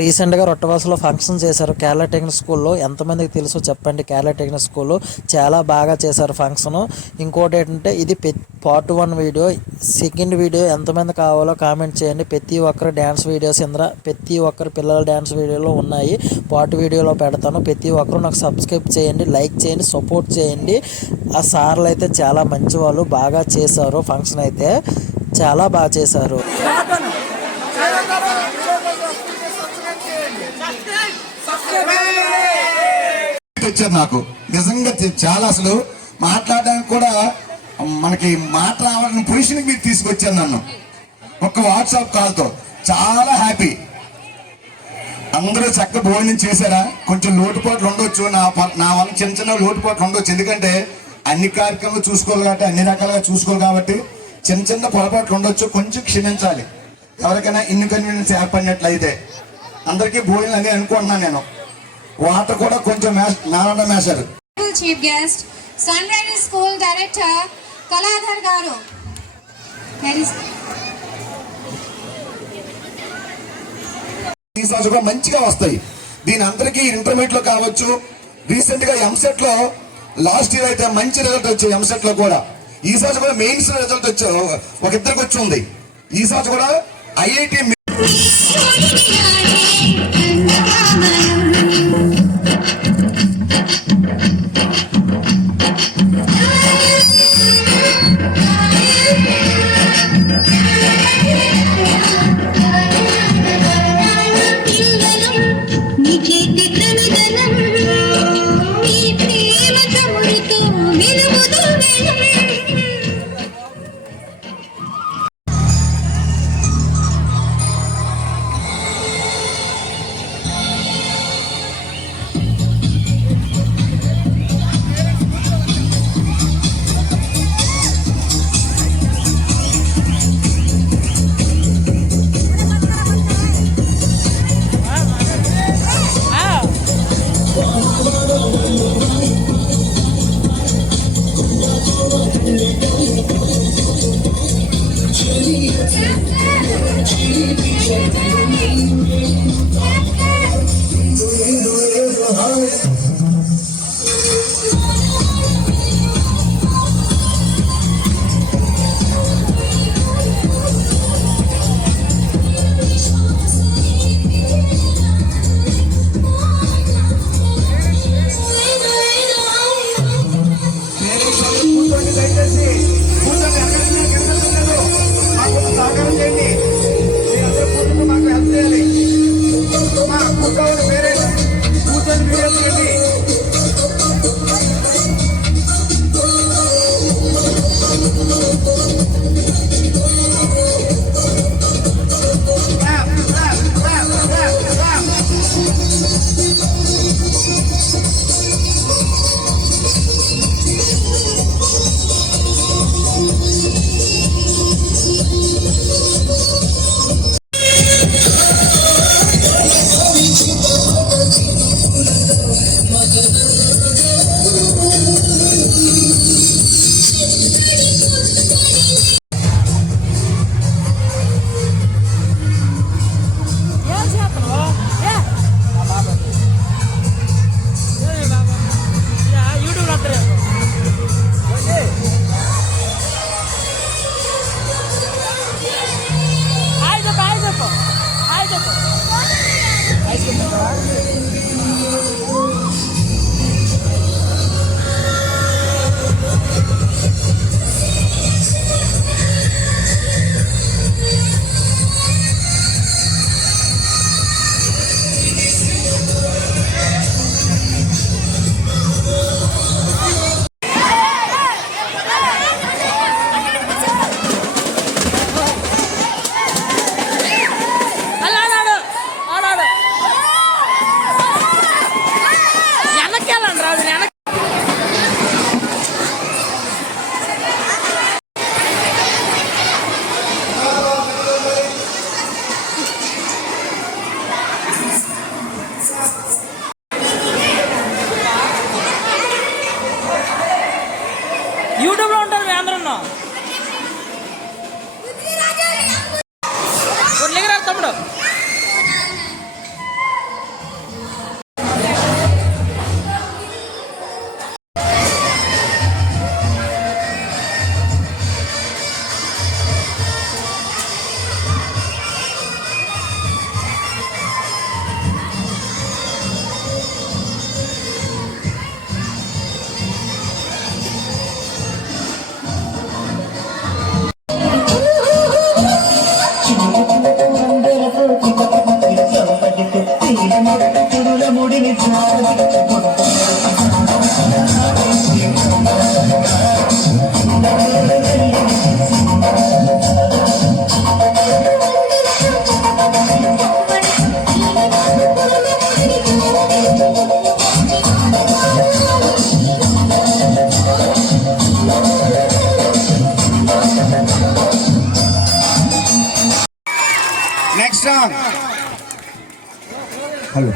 రీసెంట్గా రొట్టవలసలో ఫంక్షన్ చేశారు కేరళ టెక్నిక్ స్కూల్లో. ఎంతమందికి తెలుసో చెప్పండి. కేరళ టెక్నిక్ స్కూల్లో చాలా బాగా చేశారు ఫంక్షను. ఇంకోటి ఏంటంటే ఇది పార్ట్ 1 వీడియో. సెకండ్ వీడియో ఎంతమంది కావాలో కామెంట్ చేయండి. ప్రతి ఒక్కరు డ్యాన్స్ వీడియోస్ ప్రతి ఒక్కరు పిల్లల డ్యాన్స్ వీడియోలో ఉన్నాయి. పార్ట్ వీడియోలో పెడతాను. ప్రతి ఒక్కరు నాకు సబ్స్క్రైబ్ చేయండి, లైక్ చేయండి, సపోర్ట్ చేయండి. ఆ సార్లు అయితే చాలా మంచి వాళ్ళు, బాగా చేశారు. ఫంక్షన్ అయితే చాలా బాగా చేశారు. వచ్చారు నాకు నిజంగా చాలా, అసలు మాట్లాడడానికి కూడా మనకి మాట రావాలని పొజిషన్కి మీరు తీసుకొచ్చారు నన్ను ఒక్క వాట్సాప్ కాల్తో. చాలా హ్యాపీ. అందరూ చక్కగా భోజనం చేశారా? కొంచెం లోటుపాట్లు ఉండొచ్చు, నా వల్ల చిన్న చిన్న లోటుపాట్లు ఉండొచ్చు. ఎందుకంటే అన్ని కార్యక్రమాలు చూసుకోవాలి కాబట్టి, అన్ని రకాలుగా చూసుకోవాలి కాబట్టి చిన్న చిన్న పొరపాట్లు ఉండొచ్చు. కొంచెం క్షమించాలి. ఎవరికైనా ఇన్కన్వీనియన్స్ ఏర్పడినట్లయితే. అందరికీ భోజనం అని అనుకుంటున్నాను నేను. వాటర్ కూడా కొంచెం నారాయణ మేశారు. Chief guest Sunrise school director Kaladhar గారు. ఈసారి కూడా మంచిగా వస్తాయి. దీని అందరికీ ఇంటర్మీడియట్ లో కావచ్చు. రీసెంట్ గా ఎంసెట్ లో లాస్ట్ ఇయర్ అయితే మంచి రిజల్ట్ వచ్చాయి. ఎంసెట్ లో కూడా ఈసారి కూడా మెయిన్స్ రిజల్ట్ వచ్చి ఒక ఇద్దరికి వచ్చి ఉంది. ఈసారి కూడా ఐఐటి పుడుల ముడిని నెక్స్ట్ సాంగ్. హలో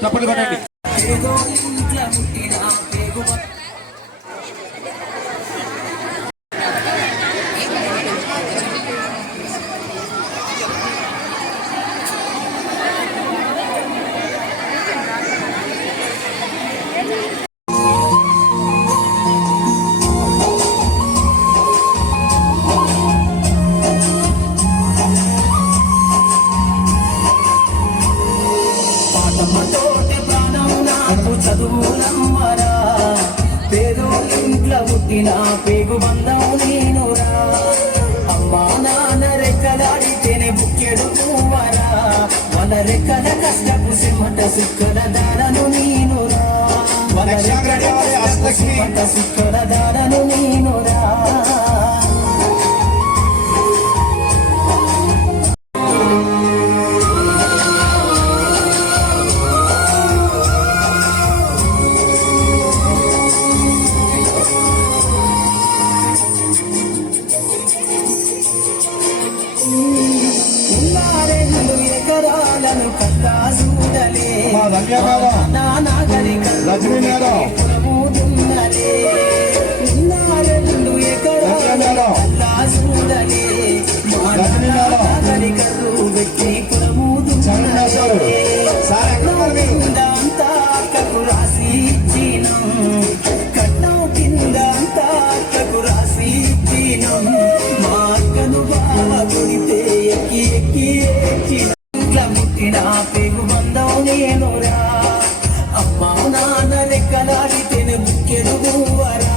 చప్పట్లు కొట్టండి. చదువులమ్మరా పేదోళ్ళింట్లో పుట్టిన పేగు బంధం నేనురా అమ్మా నాన్న రెక్కలాడితేనే బుక్కెడు పువ్వరా వాళ్ళ రెక్కల కష్టపు సిమ్మట సిక్కల దారను నేనురా వాళ్ళ సిక్కల సిక్కల దారను నేనురా కట్నం కింద రాసి మాకను బాగా కొడితే ఎక్కి ఎక్కి ఎక్కి ముట్టిన పేగు బంధం నేనురా అమ్మా నాన్న రెక్కలాడితేనే ముఖ్యడుగువరా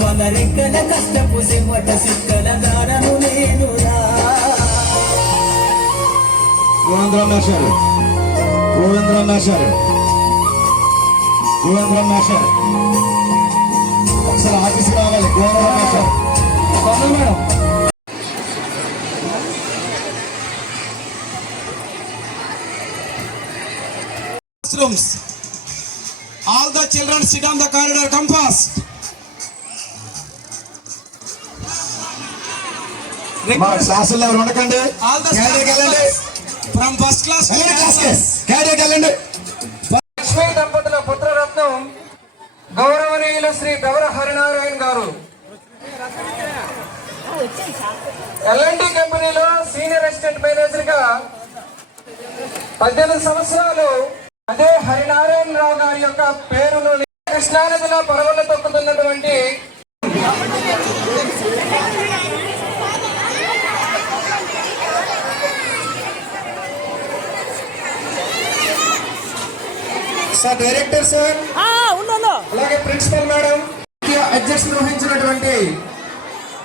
వాళ్ళ రెక్కల కష్టపు సిమ్మట సిక్కల దారను నేనురా. ఒకసారి ఆఫీస్కి రావాలి. Madam classrooms. All the children sit on the corridor. Come fast. మా క్లాసుల్లో ఎవరు ఉండకండి. All the క్యాడర్కి వెళ్ళండి. from first class to క్యాడర్కి వెళ్ళండి. లక్ష్మీ దంపతుల పుత్రరత్నం గౌరవనీయులు శ్రీ గౌర హరినారాయణ గారు ఎల్ఎన్టీ కంపెనీలో సీనియర్ అసిస్టెంట్ మేనేజర్ గా 18 సంవత్సరాలు అదే హరినారాయణ రావు గారి యొక్క పేరును కృష్ణానదిలో పరవళ్ళు తొక్కుతున్నటువంటి సార్ డైరెక్టర్ సార్ అలాగే ప్రిన్సిపల్ మేడం అధ్యక్షత వహించినటువంటి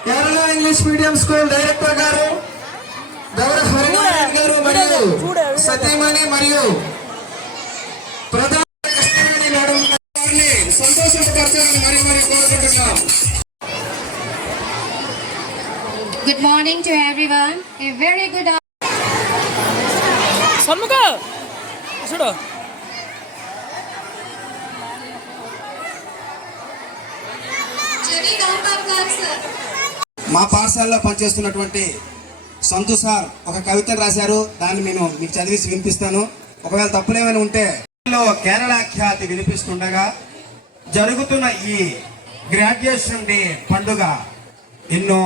Kerala English medium school director గారు గౌర హరినారాయణ గారు మరియు సతీమణి మరియు ప్రధాన కృష్ణవేణి మేడం గారిని సంతోషపరచాలని మరి కోరుకుంటున్నాం. Good morning to everyone. A very good Jenny Nampalkar sir. మా పాఠశాలలో పనిచేస్తున్నటువంటి సంతు సార్ ఒక కవితను రాశారు. దాన్ని నేను మీకు చదివిసి వినిపిస్తాను. ఒకవేళ తప్పులేమైనా ఉంటే కేరళ ఖ్యాతి వినిపిస్తుండగా జరుగుతున్న ఈ గ్రాడ్యుయేషన్ డే పండుగ ఎన్నో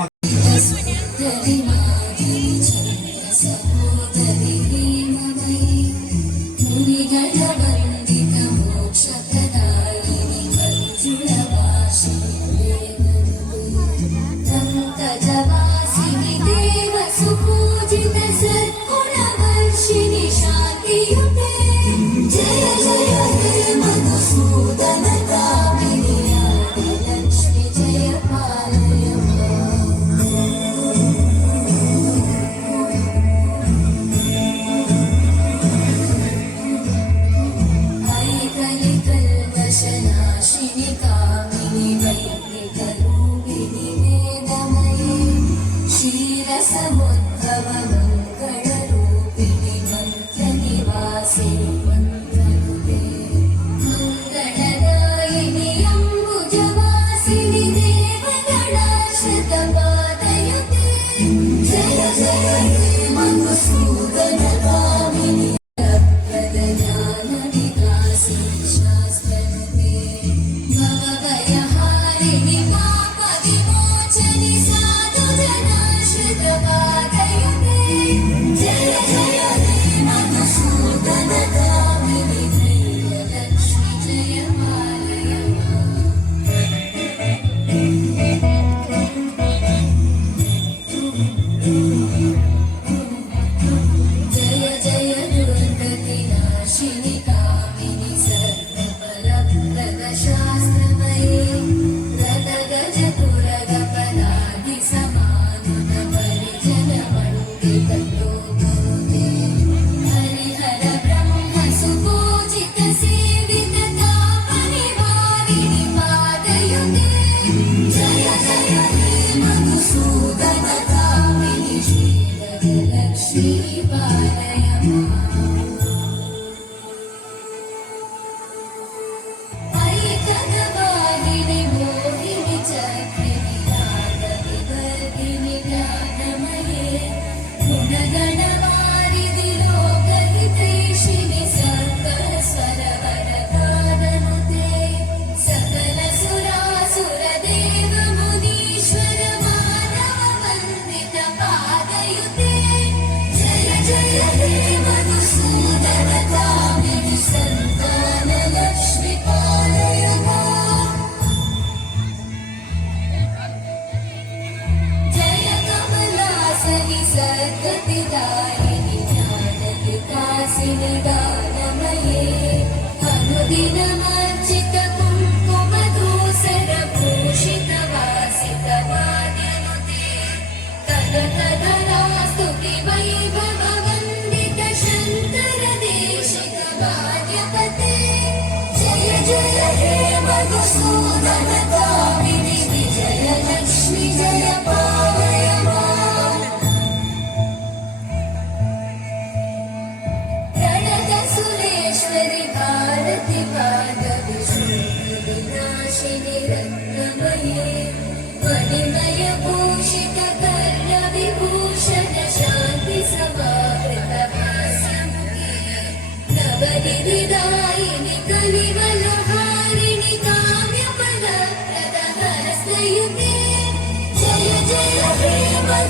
सुरेश्वरी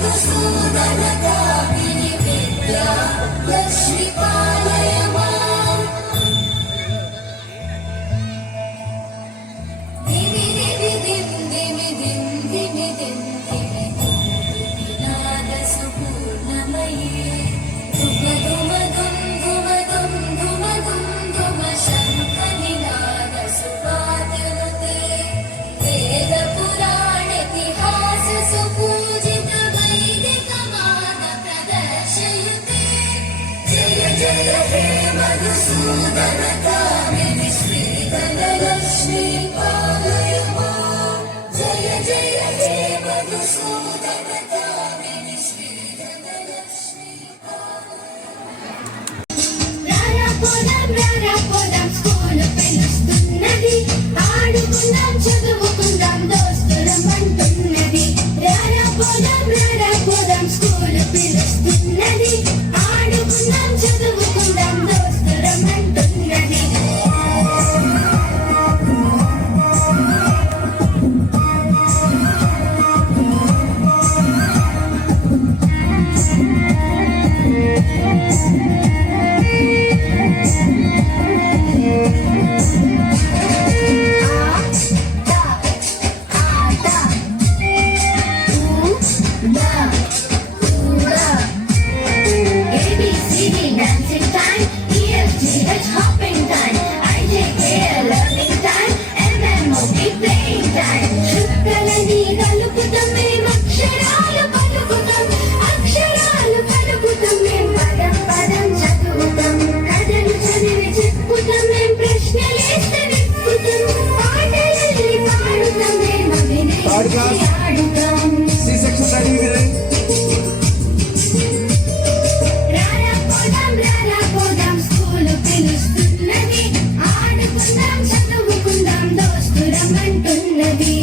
మధుసూదన కామిని విద్యా లక్ష్మి పాలయ మాం. దివి దివి దిం దివి దిం దివి దిం దివి దిం వినాద సుపూర్ణమయే ధుమ ధుమ ధుం ధుమ ధుం ధుమ ధుం ధుమ శంఖ నినాద సుపాద్యునుతే వేద పురాణ ఇతిహాస సుపూజిత వైదిక మాన ప్రదర్శయుతే. జయ జయ హే మధుసూదన కామిని శ్రీధర లక్ష్మీ పాలయ మాం. జయ జయ హే మధుసూదన కామిని శ్రీధర లక్ష్మీ రారాపోదాం స్కూలు పిలుస్తున్నది, ఆడుకుందాం చదువుకుందాం దోస్తులమంటున్నది. రారాపోదాం స్కూలు పిలుస్తున్నది, ఆడుకుందాం చదువుకుందాం దోస్తులమంటున్నది. Dancing time, EFGH hopping time, IJK learning time, MMOP playing time. శుక్రలని కలుపుతాం మేము అక్షరాలు పలుకుతాం, అక్షరాలు పలుకుతాం మేము పదం పదం చదువుతాం. కథలు చదివి చెప్పుతాం మేము ప్రశ్నలేస్తే విప్పుతాం, పాటలల్లి పాడుతాం మేము అభినయించి ఆడుతాం. C section ready. రారాపోదాం స్కూలు పిలుస్తున్నది, ఆడుకుందాం చదువుకుందాం దోస్తులమంటున్నది.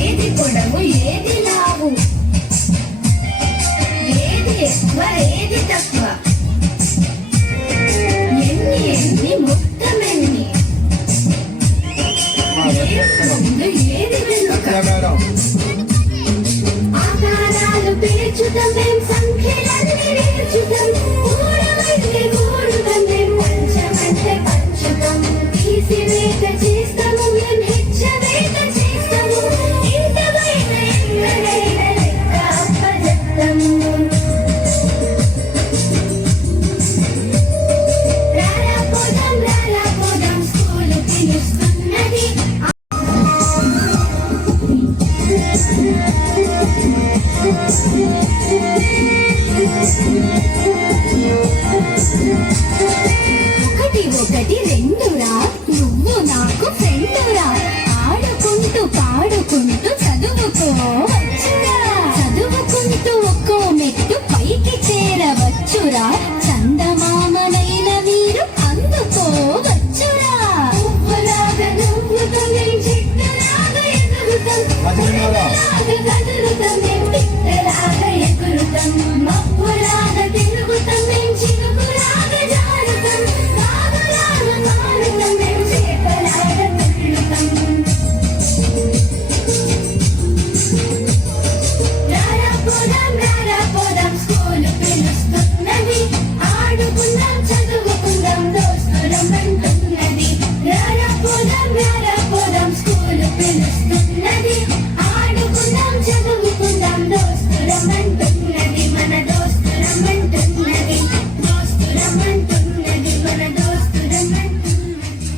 ఏది పొడవు ఏది లావు, ఏది ఎక్కువ ఏది తక్కువ, ఎన్ని మొత్తమెన్ని, ఏది ముందు ఏది వెనుక. ఆకారాలు పేర్చుతాం మేం సంఖ్యలన్నీ నేర్చుతాం, కూడమంటే కూడుతాం మేం పంచమంటే పంచుతాం. తీసివేత చేస్తాము మేం హెచ్చవేత చేస్తాము, ఇంతవైన ఎన్నడైన లెక్క అప్పజెప్తాము. రారాపోదాం స్కూలు పిలుస్తున్నది. ఒకటి ఒకటి రెండురా, నువ్వు నాకు ఫ్రెండురా, ఆడుకుంటూ పాడుకుంటూ చదువుకోవచ్చురా, చదువుకుంటూ ఒక్కో మెట్టు పైకి చేరవచ్చురా, చందమామనైన వీరు అందుకోవచ్చురా. పువ్వులాగా నవ్వుతాం మేం, చెట్టులాగా ఎదుగుతాం, పువ్వులాగా కదులుతాం మేం, పిట్టలాగా ఎగురుతాం, మబ్బులాగా తిరుగుతాం మేం, చినుకులాగా జారుతాం, కాగులాగా కారుతాం మేం, చేపలాగా తుళ్ళుతాం. రారాపోదాం స్కూలు పిలుస్తున్నది, ఆడుకుందాం చదువుకుందాం దోస్తులమంటున్నది. రారాపోదాం స్కూలు పిలుస్తున్నది, ఆడుకుందాం చదువుకుందాం దోస్తులమంటున్నది. మన దోస్తులమంటున్నది, దోస్తులమంటున్నది, మన దోస్తులమంటున్నది.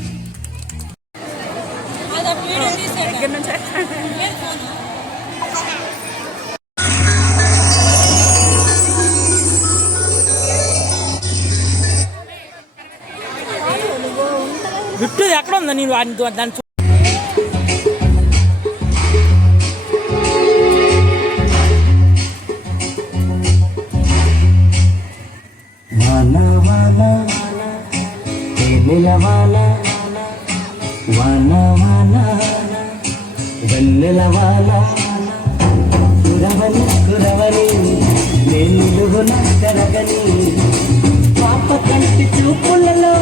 బిట్టు ఎక్కడ ఉందా నేను దాన్ని వాన వాన తేనెల వాన వాన వాన వెన్నెల వాన గురవని నేను నిలువున కరగని పాప కంటి చూపులలో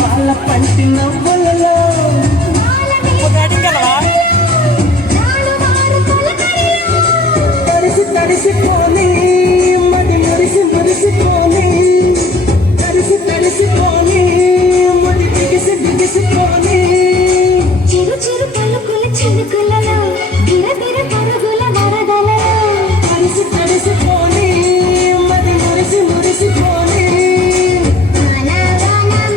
వాళ్ళ పంటి నవ్వులలో తడిసి తడిసిపోని మది మురిసి మురిసిపోని తడిసి తడిసిపోని మది బిగిసి బిగిసిపోని చిరు చిరు పలుకుల చిలుకులలో గిరగిర పరుగుల వరదలలో తడిసి తడిసిపోని మది మురిసి మురిసిపోని వానవానం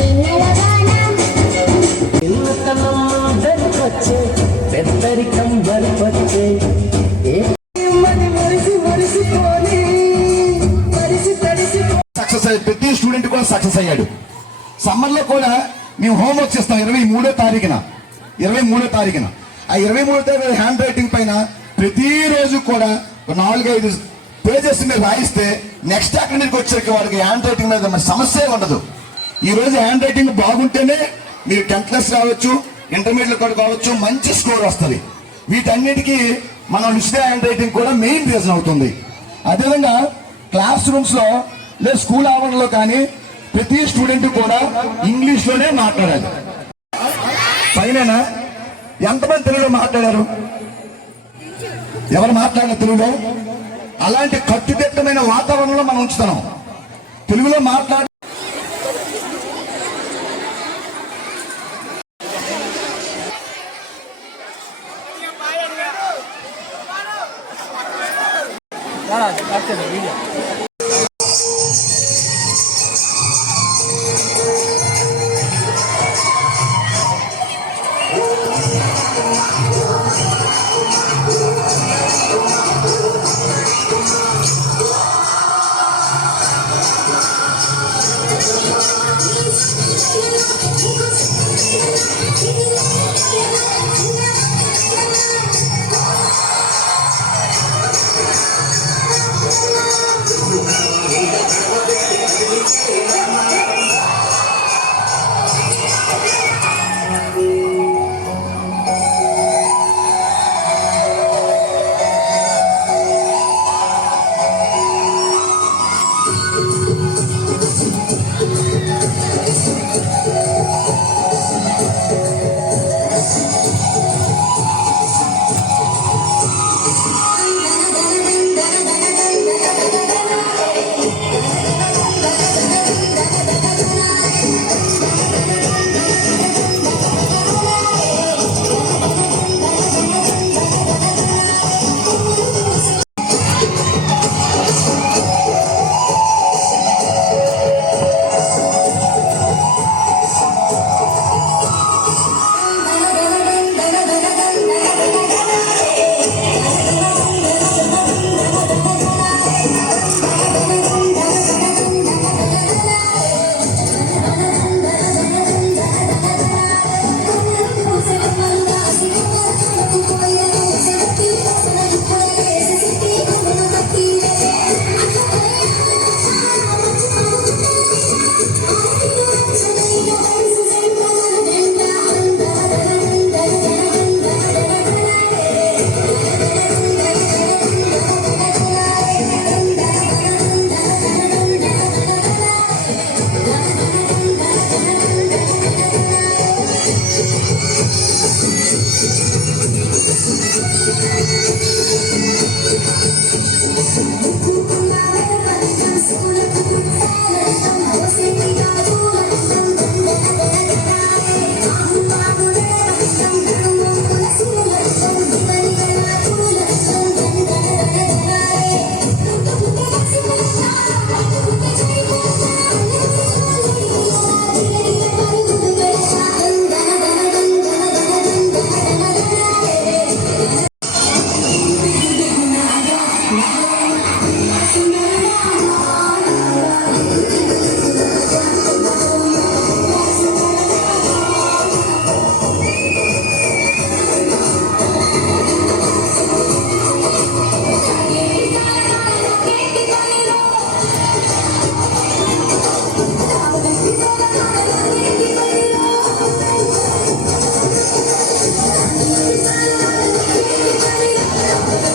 ఎన్నెలవానం చిన్నతనం వెనుకొచ్చే పెద్దరికం వరపొచ్చే మది మురిసి మురిసిపోని తడిసి తడిసిపో సక్సెస్ అయ్యి ప్రతి స్టూడెంట్ కూడా సక్సెస్ అయ్యాడు. సమ్మర్ లో కూడా మేము హోంవర్క్ చేస్తాం 23వ తారీఖున ఆ 23వ తారీఖు హ్యాండ్ రైటింగ్ పైన ప్రతిరోజు కూడా 4-5 పేజెస్ మీరు రాయిస్తే నెక్స్ట్ అకాడమిక్ వచ్చేసరికి వాడికి హ్యాండ్ రైటింగ్ మీద మరి సమస్య ఉండదు. ఈ రోజు హ్యాండ్ రైటింగ్ బాగుంటేనే మీరు 10th క్లాస్ కావచ్చు, ఇంటర్మీడియట్ కూడా కావచ్చు, మంచి స్కోర్ వస్తుంది. వీటన్నిటికీ మనం లిస్ట్ హ్యాండ్ రైటింగ్ కూడా మెయిన్ రీజన్ అవుతుంది. అదేవిధంగా క్లాస్ రూమ్స్ లో లేదా స్కూల్ ఆవరణలో కానీ ప్రతి స్టూడెంట్ కూడా ఇంగ్లీష్ లోనే మాట్లాడాలి. పైన ఎంతమంది తెలుగులో మాట్లాడారు? ఎవరు మాట్లాడారు తెలుగులో? అలాంటి కట్టుదిట్టమైన వాతావరణంలో మనం ఉంచుతున్నాం. తెలుగులో మాట్లాడ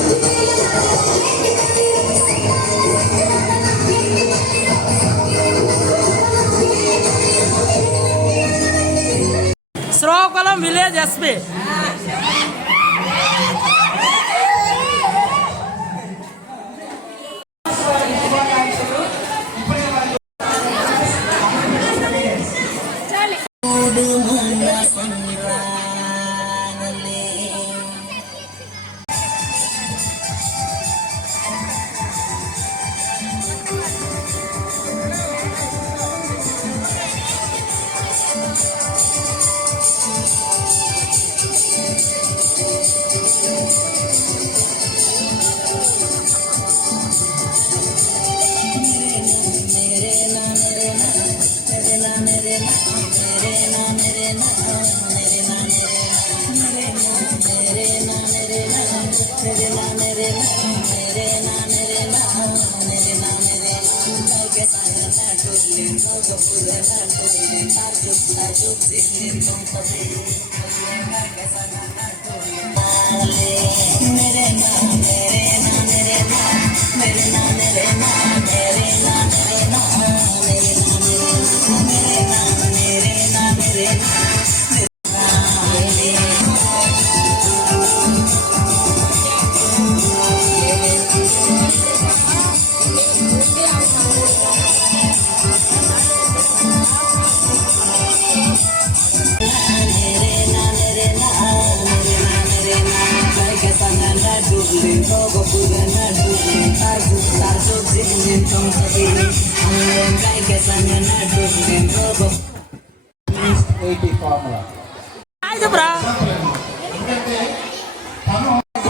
Thank you. Village SP.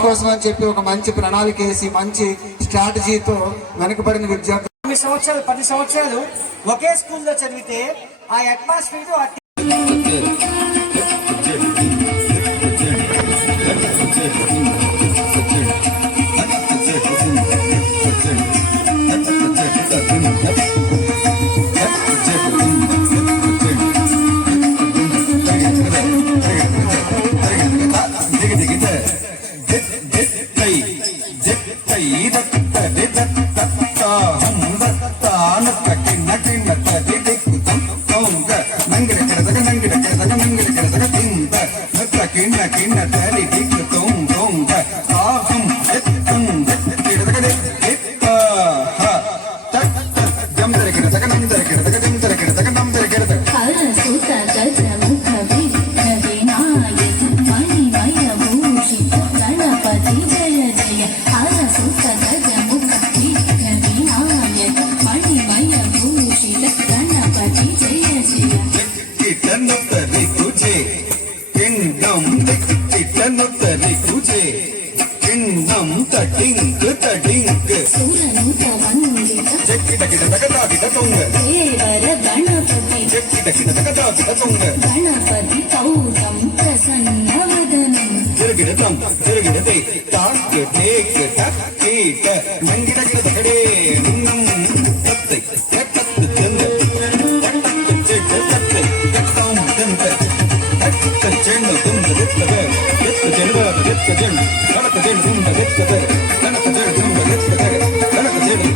కోసం అని చెప్పి ఒక మంచి ప్రణాళిక వేసి మంచి స్ట్రాటజీతో వెనకబడిన విద్యార్థులు 10 సంవత్సరాలు ఒకే స్కూల్లో చదివితే ఆ అట్మాస్ఫియర్ గణపతి కౌతం ప్రసన్నవదనం తిరగిడతాం తిరగిడతే తాక్ టేక్ టక్ కీట మంగిడగిడ తగడే నున్నం తత్తై తత్తు చంద తత్తు చెట్ట తత్తై తత్తాం చంద తత్త చెండు తుంద దెత్తద దెత్త చెండు దెత్త చెండు కనక చెండు తుంద దెత్తద కనక చెండు తుంద దెత్తద కనక చెండు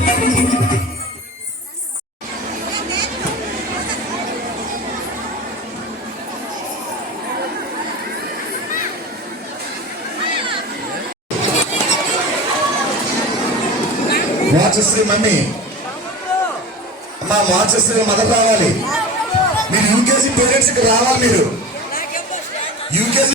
వాచశ్రీ మమ్మీ అమ్మా వాచశ్రీ మదర్ రావాలి. మీరు యూకేజీ పేరెంట్స్ ఇక్కడ రావాలి. మీరు యూకేజీ